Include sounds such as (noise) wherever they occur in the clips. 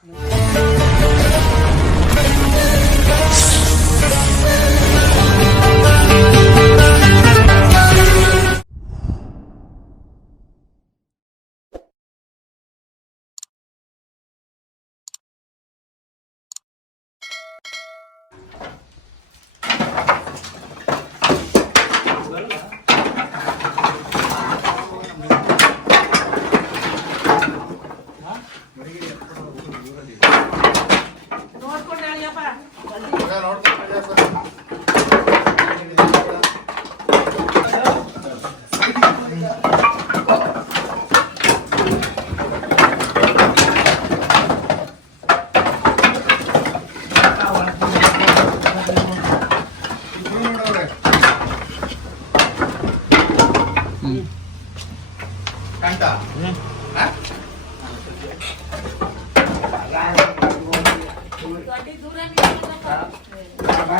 ನೋಡ್ಕೊಂಡು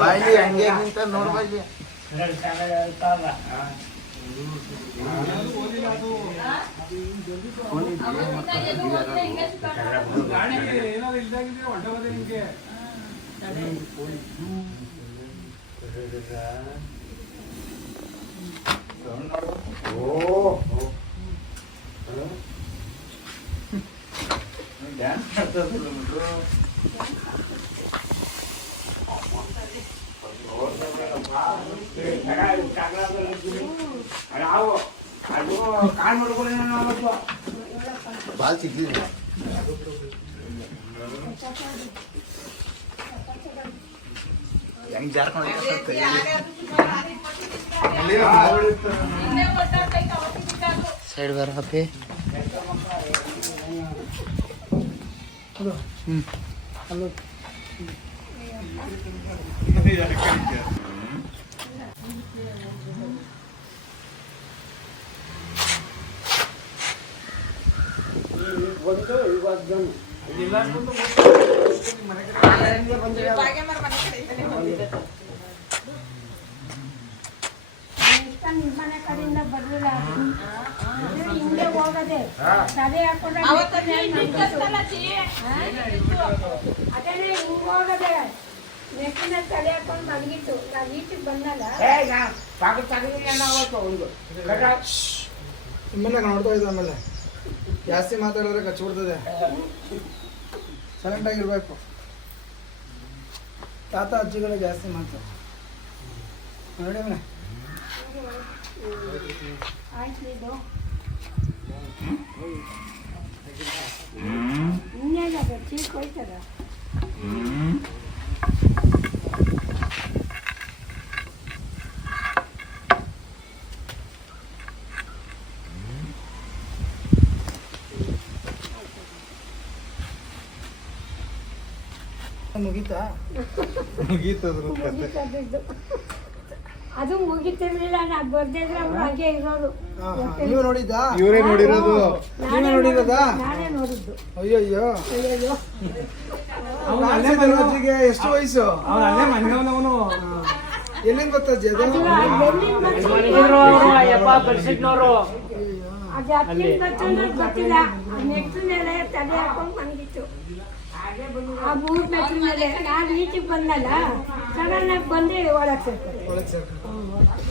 ಬಾಯ್ಲಿ ಹಂಗೆ ನಿಂತ ನೋಡ್ಬಾಯ್ಲಿ ಅವತ್ತಿಂದ ಎಲ್ಲೂ ಹೋಗಿಲ್ಲ, ಹಿಂಗೆ ಸುತ್ತಾಡ್ಕೊಂಡು. ಡ್ಯಾನ್ಸ್ ಮಾಡ್ತಾರೆ ಬಾಲ್ ಸಿಗ್ಲಿಲ್ಲ ಹೆಂಗ್ ಜಾರ್ಕೊಂಡು ಅದೇ ಯಾರೇ ಅದು ಸುತ್ತಾಡಿ ಕೊಟ್ಟಿದ್ದಿಲ್ಲ. ಹಿಂದೆ ಕೊಟ್ಟಾಡ್ತೈತೆ ಹೆಂಗ್ ಜಾರ್ಕೊಂಡು ಸೈಡ್ ಬರ ಹಪ್ಪಿ ಭಾಗ್ಯಮ್ಮರ ಮನೆ ಕಡೆ ಇದ್ದಾನೆ ಬಂದಿದೆ. ಮನೆ ಕಡೆಯಿಂದ ಬರ್ಲಿಲ್ಲ. ಅದು ಹಿಂಗೆ ಹೋಗದೆ ತಲೆ ಹಾಕೊಂಡ್ರೆ. ಅದೇನೆ ಹಿಂಗ್ ಹೋಗದೆ ನೆಕ್ಕಿನ ತಲೆ ಹಾಕೊಂಡು ಮಲಗಿತ್ತು ನಾವು ಈಚೆಗೆ ಬಂದಲ್ಲ ನಿಮ್ಮನ್ನ ನೋಡ್ತಾ ಇದ್ದ ಆಮೇಲೆ. ಜಾಸ್ತಿ ಮಾತಾಡಿದ್ರೆ ಕಚ್ಚಿಬಿಡ್ತದೆ ಸೈಲೆಂಟ್ ಆಗಿರ್ಬೇಕು. ತಾತ, ಅಜ್ಜಿಗಳು ಜಾಸ್ತಿ ಮಾತಾಡ ನೋಡಿ ಮನೆ ಆಯ್ತು ಇದು ಇನ್ನೇನದು ಚೀಕ್ ಹೋಯ್ತದ ಮುಗೀತಾ ಮುಗೀತದ್ರು ಮುಗೀತದ್ದು. ಅದು ಮುಗಿತಿರ್ಲಿಲ್ಲ ನಾ ಬರ್ದಿದ್ರೆ ಅವ್ರು ಹಾಗೆ ಇರೋರು. ನೀವು ನೋಡಿದ್ದಾ? ಇವರೇ ನೋಡಿರೋದು. ನಾನೇ ನೀವೇ ನೋಡಿರೋದಾ? ನಾನೇ ನೋಡಿದ್ದು. ಅಯ್ಯಯ್ಯೋ. ಅಯ್ಯಯ್ಯೋ. ಅಲ್ಲೇ ಅಜ್ಜಿಗೆ ಎಷ್ಟು ವಯಸ್ಸು? ಎಲ್ಲಿಂದ ಅದು? ಅದು ಎಲ್ಲಿಂದ. ಅದು ಬರ್ತಂದ್ರೆ ಗೊತ್ತಿಲ್ಲ. ನೆಕ್ಸ್ಟ್ ಮೇಲೆ ತಲೆ ಹಾಕೊಂಡು ಮನಗಿತ್ತು ಆ ಮೂರ್ ಮೇಲೆ. ನಾನು ಈಚೆಗೆ ಬಂದಲ್ಲ ಸಡನ್ ಆಗಿ ಬಂದೆ ಒಳಗೆ ಸೇರ್ತಾರೆ ಒಳಗ್ ಸೇರ್ಕೊಂಡು.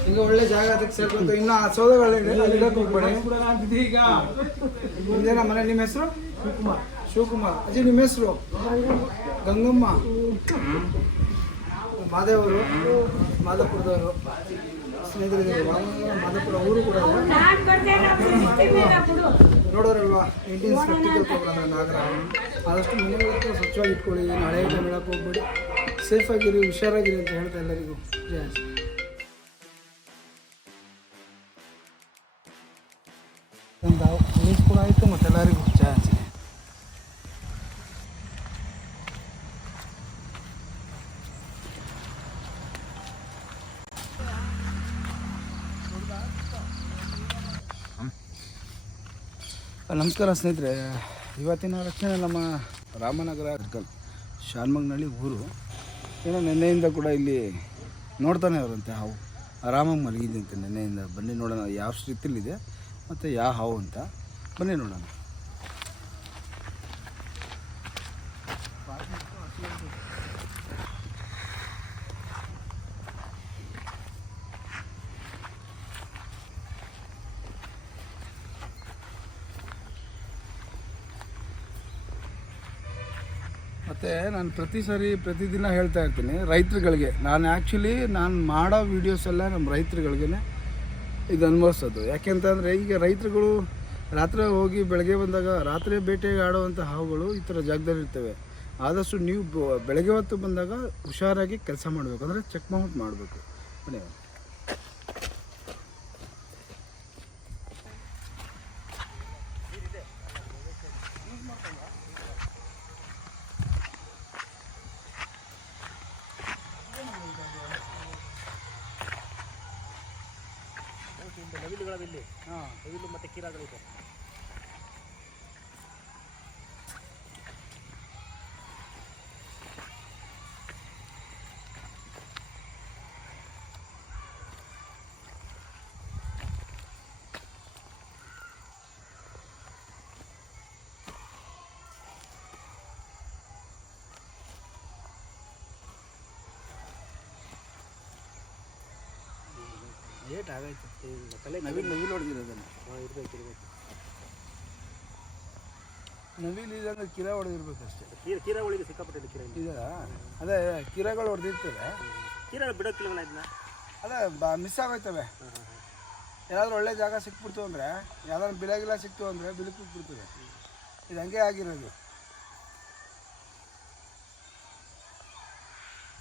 ಈಗ ಒಳ್ಳೆ ಜಾಗ ಅದಕ್ಕೆ ಸೇರ್ಕೊಂತ ಇನ್ನು ಆ ಸೌದೆಗಳು ಈಗ ಹೋಗ್ಬೇಡಿ. ನಮ್ಮ ಮನೆ, ನಿಮ್ಮ ಹೆಸರು? ಶಿವಕುಮಾರ್. ಶಿವಕುಮಾರ್ ಅಜ್ಜಿ, ನಿಮ್ಮ ಹೆಸರು? ಗಂಗಮ್ಮ. ಮಾದೇವರು, ಮಾದಪುರದವರು ಸ್ನೇಹಿತರೆ ಇದು ರಾಮನಗರ ಮಾದಪುರ ಊರು ಕೂಡ ಇದೆ. ನೋಡೋರಲ್ವಾ? ಇಂಡಿಯನ್ ಸ್ಪೆಕ್ಟಿಕಲ್ ಪ್ರೋಗ್ರಾಮ್ ನಾಗರ ಆದಷ್ಟು ಮನೆಗಳನ್ನ ಸ್ವಚ್ಛವಾಗಿ ಇಟ್ಕೊಳ್ಳಿ ನಾಳೆ ಹೇಳಕ್ಕೆ ಹೋಗ್ಬೇಡಿ. ಸೇಫಾಗಿರಿ ಹುಷಾರಾಗಿರಿ ಅಂತ ಹೇಳ್ತಾ ಎಲ್ಲರಿಗೂ. ಜಯ ಒಂದು ಕೂಡ ಆಯಿತು ಮತ್ತು ಎಲ್ಲರಿಗೂ ಶ್ರೀ. ನಮಸ್ಕಾರ ಸ್ನೇಹಿತರೆ. ಇವತ್ತಿನ ರಕ್ಷಣೆ ನಮ್ಮ ರಾಮನಗರ ಸರ್ಕಲ್ ಶಾನ್ಮಗ್ನಳ್ಳಿ ಊರು. ಏನೋ ನಿನ್ನೆಯಿಂದ ಕೂಡ ಇಲ್ಲಿ ನೋಡ್ತಾನೆ ಅವರಂತೆ ಹಾವು. ಆರಾಮಾಗಿ ಮಲಗಿದ್ದಂತೆ ನೆನ್ನೆಯಿಂದ. ಬನ್ನಿ ನೋಡೋಣ, ಯಾವ ಸ್ಥಿತಿಲಿದೆ ಮತ್ತು ಯಾ ಹಾವು ಅಂತ? ಬನ್ನಿ ನೋಡೋಣ. ಮತ್ತು ನಾನು ಪ್ರತಿ ಸಾರಿ ಪ್ರತಿದಿನ ಹೇಳ್ತಾ ಇರ್ತೀನಿ ರೈತರುಗಳಿಗೆ. ನಾನು ಆ್ಯಕ್ಚುಲಿ ನಾನು ಮಾಡೋ ವೀಡಿಯೋಸ್ ಎಲ್ಲ ನಮ್ಮ ರೈತರುಗಳಿಗೆ ಇದು ಅನುಭವಿಸೋದು ಯಾಕೆಂತಂದರೆ ಈಗ ರೈತರುಗಳು ರಾತ್ರಿ ಹೋಗಿ ಬೆಳಗ್ಗೆ ಬಂದಾಗ ರಾತ್ರಿ ಬೇಟೆಗೆ ಆಡುವಂಥ ಹಾವುಗಳು ಈ ಥರ ಜಾಗದಲ್ಲಿ ಇರ್ತವೆ. ಆದಷ್ಟು ನೀವು ಬೆಳಗ್ಗೆ ಹೊತ್ತು ಬಂದಾಗ ಹುಷಾರಾಗಿ ಕೆಲಸ ಮಾಡಬೇಕು. ಅಂದರೆ ಚೆಕ್ ಮೌಂಟ್ ಮಾಡಬೇಕು. ಬನ್ನಿ ಹಾಂ ಏಟ್ ಆಗೈತೆ ನವಿಲ್ ನವಿಲ್ ಹಾಂ ಇರ್ಬೇಕು ಇರ್ಬೇಕು. ನವಿಲ್ ಇದೆ ಅಂದ್ರೆ ಕಿರ ಹೊಡೆದಿರ್ಬೇಕು ಅಷ್ಟೇ ಕೀರ ಕೀರಗಳಿಗೆ ಸಿಕ್ಕಾಪಟ್ಟಿದೆ ಕೀರ ಇದೆ ಅದೇ ಕಿರಗಳು ಹೊಡೆದಿರ್ತವೆ. ಕೀರ ಬಿಡೋಕಿಲ್ಲ ಇದನ್ನ? ಅದೇ ಬ ಮಿಸ್ ಆಗೋಯ್ತವೆ. ಯಾವ್ದಾದ್ರು ಒಳ್ಳೆ ಜಾಗ ಸಿಕ್ಬಿಡ್ತು ಅಂದರೆ ಯಾವ್ದಾದ್ರು ಬಿಲಗಿಲ್ಲ ಗಿಲ ಸಿಕ್ತು ಅಂದರೆ ಬಿಲಕ್ಕೆ ಬಿಡ್ತದೆ. ಇದು ಹಂಗೆ ಆಗಿರೋದು.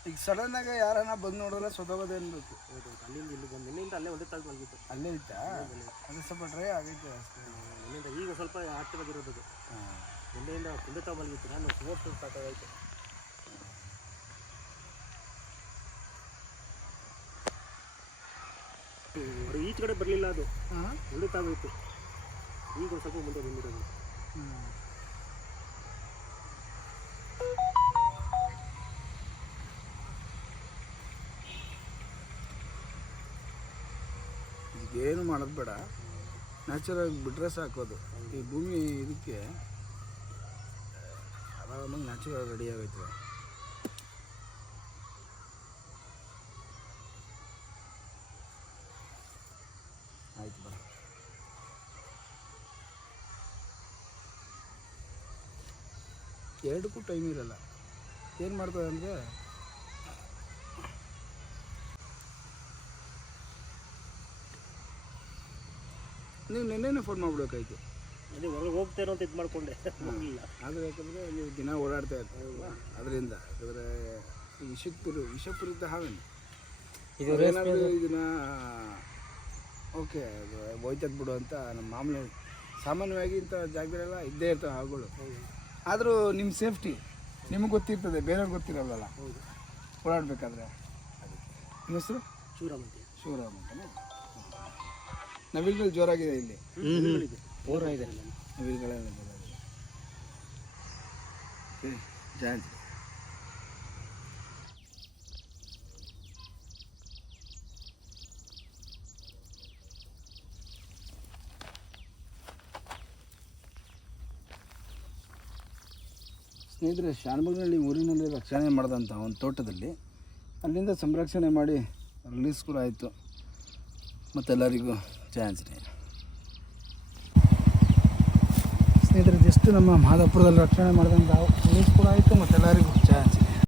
ಈಗ ಸಡನ್ನಾಗೆ ಯಾರನ್ನ ಬಂದು ನೋಡಿದ್ರೆ ಸ್ವತಃ ಅಲ್ಲಿಂದ ಇಲ್ಲಿ ಬಂದು ಅಲ್ಲೇ ಒಂದೇ ತಾಳು ಮಲಗಿತ್ತು ಅಲ್ಲೇ ಇತ್ತಾ ಅದು ಸ್ವಲ್ಪ ಡ್ರೈ ಆಗೈತೆ ಅಷ್ಟೇ. ಈಗ ಸ್ವಲ್ಪ ಆಕ್ಟಿವ್ ಇರೋದು ಎಲ್ಲಿಂದ ಒಂದೇ ತಾವು ಮಲಗಿತ್ತು ನಾನು ಸ್ಪೋರ್ಟ್ಸ್ ಸಾಕಾಗೈತೆ ಅದು ಈಚೆ ಕಡೆ ಬರಲಿಲ್ಲ ಅದು. ಒಳ್ಳೆ ಒಂದೇ ತಾವು ಇತ್ತು ಈಗ ಒಂದು ಸ್ವಲ್ಪ ಮುಂದೆ ಬಂದಿರೋದು ಏನು ಮಾಡೋದು ಬೇಡ. ನ್ಯಾಚುರಾಗಿ ಬಿಟ್ರೆ ಸಾಕೋದು ಈ ಭೂಮಿ ಇದಕ್ಕೆ ಆರಾಮಾಗಿ ನ್ಯಾಚುರಲ್ ರೆಡಿ ಆಗೈತೆ. ಆಯ್ತು ಬರ ಎರಡಕ್ಕೂ ಟೈಮ್ ಇರಲ್ಲ. ಏನು ಮಾಡ್ತದೆ ಅಂದರೆ ನೀವು ನಿನ್ನೆನೇ ಫೋನ್ ಮಾಡ್ಬಿಡ್ಬೇಕಾಯ್ತು ಅದೇ ಹೊರಗೆ ಹೋಗ್ತೇನೋ ಅಂತ ಇದು ಮಾಡಿಕೊಂಡೆ (laughs) ಹೋಗಿಲ್ಲ ಆದರೆ ಯಾಕಂದರೆ ನೀವು ದಿನ ಓಡಾಡ್ತಾ ಇರ್ತೀರಲ್ವ ಅದರಿಂದ. ಯಾಕಂದರೆ ವಿಷಪುರ ವಿಷಪುರಿತ ಹಾವೇನು ಇದು ಏನಾದರೂ ಇದನ್ನ ಓಕೆ ಅದು ಹೋಯ್ತದ್ ಬಿಡು ಅಂತ ನಮ್ಮ ಮಾಮೂಲಿ ಸಾಮಾನ್ಯವಾಗಿ ಇಂಥ ಜಾಗದಲ್ಲೆಲ್ಲ ಇದ್ದೇ ಇರ್ತವೆ ಹಾವುಗಳು. ಆದರೂ ನಿಮ್ಮ ಸೇಫ್ಟಿ ನಿಮಗೆ ಗೊತ್ತಿರ್ತದೆ ಬೇರೆಯವ್ರಿಗೆ ಗೊತ್ತಿರಲ್ವಲ್ಲ? ಓಡಾಡಬೇಕಾದ್ರೆ. ನಿಮ್ಮ ಹೆಸರು? ಶಿವರಾಮ್ ಅಂತ ಶಿವರಾಮ್ ನವಿಲ್ಗಳು ಜೋರಾಗಿದೆ ಇಲ್ಲಿ. ನವಿಲ್ಗಳೆಲ್ಲ ಜಯಂತಿ ಸ್ನೇಹಿತರೆ ಶಾನಬಾಗ್ನಲ್ಲಿ ಊರಿನಲ್ಲಿ ರಕ್ಷಣೆ ಮಾಡಿದಂಥ ಒಂದು ತೋಟದಲ್ಲಿ ಅಲ್ಲಿಂದ ಸಂರಕ್ಷಣೆ ಮಾಡಿ ರಿಲೀಸ್ ಕೂಡ ಆಯಿತು. ಮತ್ತೆಲ್ಲರಿಗೂ ಜಯಾಂಜನೇಯ ಸ್ನೇಹಿತರೆ ಜಸ್ಟ್ ನಮ್ಮ ಮಾದಾಪುರದಲ್ಲಿ ರಕ್ಷಣೆ ಮಾಡಿದಂಥ ರಿಲೀಸ್ ಕೂಡ ಆಯಿತು ಮತ್ತೆಲ್ಲರಿಗೂ ಜಯಾಂಜನೇಯ